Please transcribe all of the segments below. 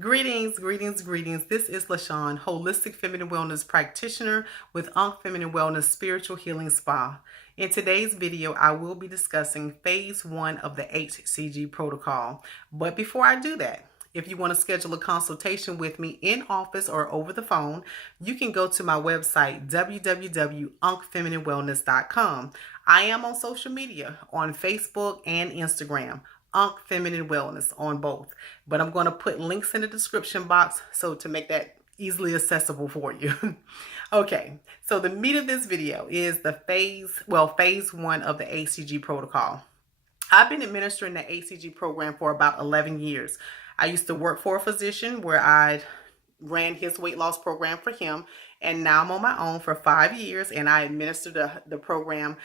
Greetings, greetings, greetings. This is LaShun, Holistic Feminine Wellness Practitioner with Feminine Wellness Spiritual Healing Spa. In today's video, I will be discussing phase 1 of the HCG protocol. But before I do that, if you want to schedule a consultation with me in office or over the phone, you can go to my website, www.uncfemininewellness.com. I am on social media, on Facebook and Instagram. Feminine Wellness on both, but I'm going to put links in the description box so to make that easily accessible for you. Okay, so the meat of this video is the phase 1 of the HCG protocol. I've been administering the HCG program for about 11 years. I used to work for a physician where I ran his weight loss program for him, and now I'm on my own for 5 years, and I administer the program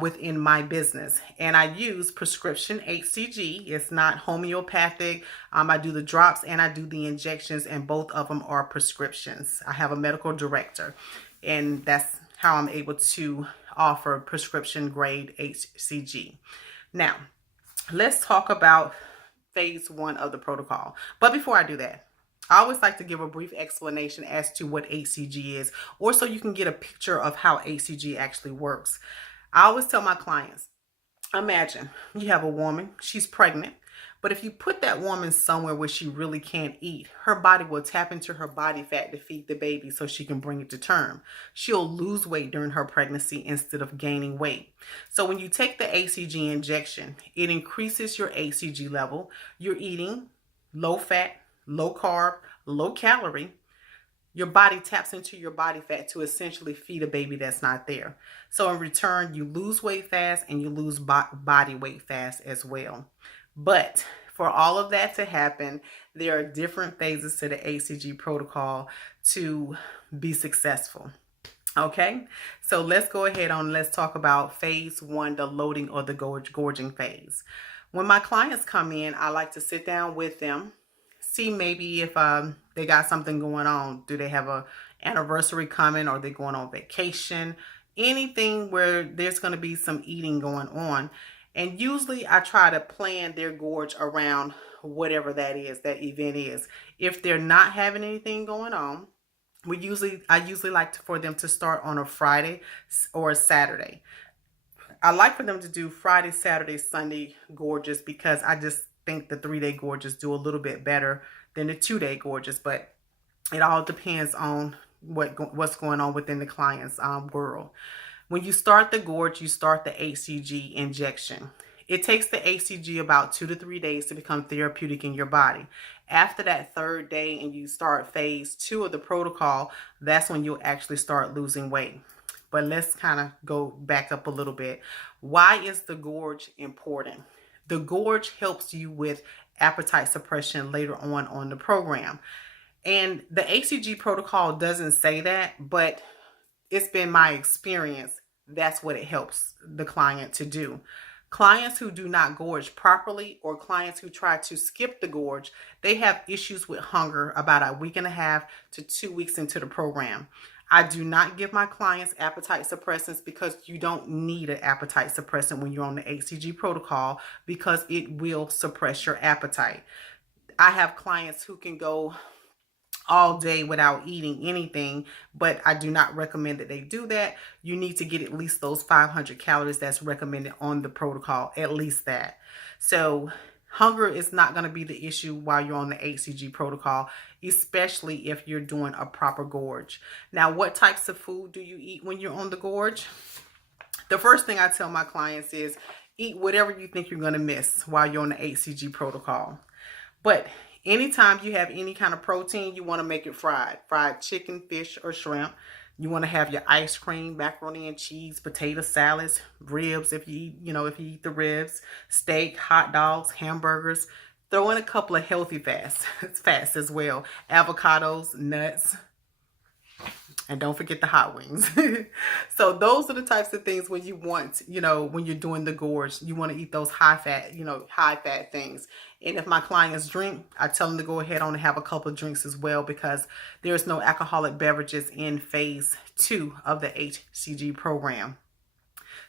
within my business. And I use prescription HCG. It's not homeopathic. I do the drops and I do the injections, and both of them are prescriptions. I have a medical director, and that's how I'm able to offer prescription grade HCG. Now, let's talk about phase 1 of the protocol. But before I do that, I always like to give a brief explanation as to what HCG is, or so you can get a picture of how HCG actually works. I always tell my clients, imagine you have a woman, she's pregnant, but if you put that woman somewhere where she really can't eat, her body will tap into her body fat to feed the baby so she can bring it to term. She'll lose weight during her pregnancy instead of gaining weight. So when you take the HCG injection, it increases your HCG level. You're eating low fat, low carb, low calorie. Your body taps into your body fat to essentially feed a baby that's not there. So in return, you lose weight fast and you lose body weight fast as well. But for all of that to happen, there are different phases to the HCG protocol to be successful. Okay, so let's go ahead on. Let's talk about phase 1, the loading or the gorging phase. When my clients come in, I like to sit down with them, see maybe if they got something going on. Do they have a anniversary coming, or they going on vacation? Anything where there's going to be some eating going on. And usually I try to plan their gorge around whatever that is, that event is. If they're not having anything going on, I usually like for them to start on a Friday or a Saturday. I like for them to do Friday, Saturday, Sunday gorges because I just think the 3-day gorges do a little bit better than the 2-day gorges, but it all depends on what's going on within the client's world. When you start the gorge, you start the HCG injection. It takes the HCG about 2 to 3 days to become therapeutic in your body. After that 3rd day and you start phase 2 of the protocol, that's when you'll actually start losing weight. But let's kind of go back up a little bit. Why is the gorge important? The gorge helps you with appetite suppression later on the program. And the HCG protocol doesn't say that, but it's been my experience. That's what it helps the client to do. Clients who do not gorge properly, or clients who try to skip the gorge, they have issues with hunger about a week and a half to 2 weeks into the program. I do not give my clients appetite suppressants because you don't need an appetite suppressant when you're on the HCG protocol, because it will suppress your appetite. I have clients who can go all day without eating anything, but I do not recommend that they do that. You need to get at least those 500 calories that's recommended on the protocol, at least that. So hunger is not going to be the issue while you're on the HCG protocol, especially if you're doing a proper gorge. Now, what types of food do you eat when you're on the gorge? The first thing I tell my clients is eat whatever you think you're going to miss while you're on the HCG protocol. But anytime you have any kind of protein, you want to make it fried chicken, fish, or shrimp. You want to have your ice cream, macaroni and cheese, potato salads, ribs if you eat the ribs, steak, hot dogs, hamburgers. Throw in a couple of healthy fats as well. Avocados, nuts, and don't forget the hot wings. So those are the types of things when you want, when you're doing the gorge, you want to eat those high fat things. And if my clients drink, I tell them to go ahead on and have a couple of drinks as well, because there's no alcoholic beverages in phase 2 of the HCG program.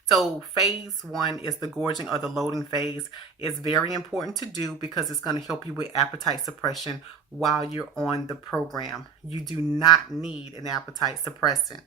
So phase 1 is the gorging or the loading phase. It's very important to do because it's going to help you with appetite suppression while you're on the program. You do not need an appetite suppressant.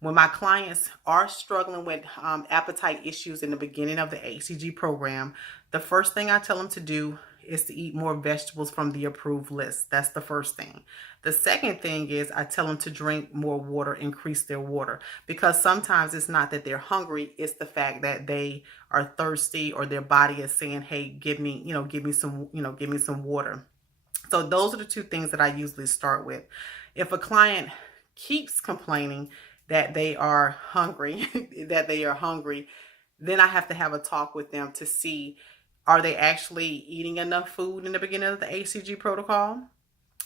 When my clients are struggling with appetite issues in the beginning of the HCG program, the first thing I tell them to do is to eat more vegetables from the approved list. That's the first thing. The second thing is I tell them to drink more water, increase their water, because sometimes it's not that they're hungry, it's the fact that they are thirsty or their body is saying, hey, give me some water. So those are the two things that I usually start with. If a client keeps complaining that they are hungry, then I have to have a talk with them to see, are they actually eating enough food in the beginning of the HCG protocol?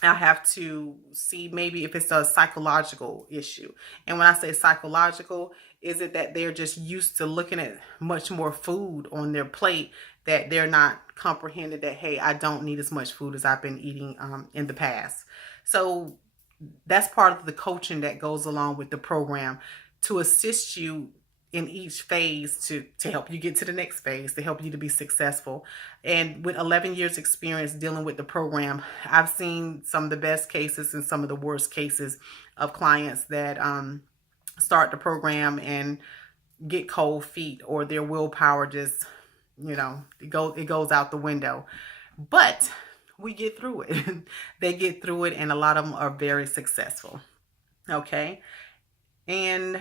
I have to see maybe if it's a psychological issue. And when I say psychological, is it that they're just used to looking at much more food on their plate that they're not comprehending that, hey, I don't need as much food as I've been eating in the past. So that's part of the coaching that goes along with the program to assist you in each phase to help you get to the next phase, to help you to be successful. And with 11 years experience dealing with the program, I've seen some of the best cases and some of the worst cases of clients that start the program and get cold feet, or their willpower just, it goes out the window. But we get through it. They get through it, and a lot of them are very successful. Okay. And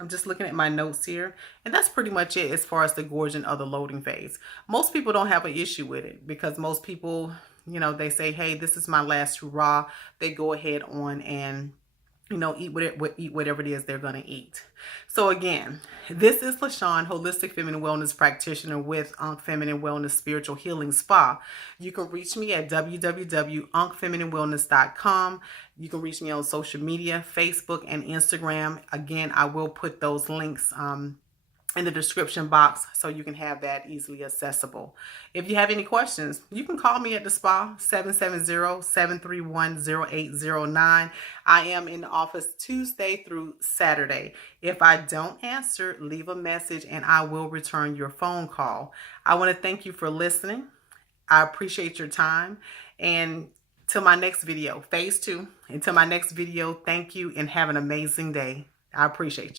I'm just looking at my notes here, and that's pretty much it as far as the gorging or the loading phase. Most people don't have an issue with it because most people, they say, hey, this is my last hurrah. They go ahead on and eat whatever it is they're going to eat. So again, this is LaShun, Holistic Feminine Wellness Practitioner with Feminine Wellness Spiritual Healing Spa. You can reach me at www.feminine.wellness.com. You can reach me on social media, Facebook and Instagram. Again, I will put those links in the description box so you can have that easily accessible. If you have any questions, you can call me at the spa, 770-731-0809. I am in the office Tuesday through Saturday. If I don't answer, leave a message and I will return your phone call. I want to thank you for listening. I appreciate your time. And till my next video, phase 2, until my next video, thank you and have an amazing day. I appreciate you.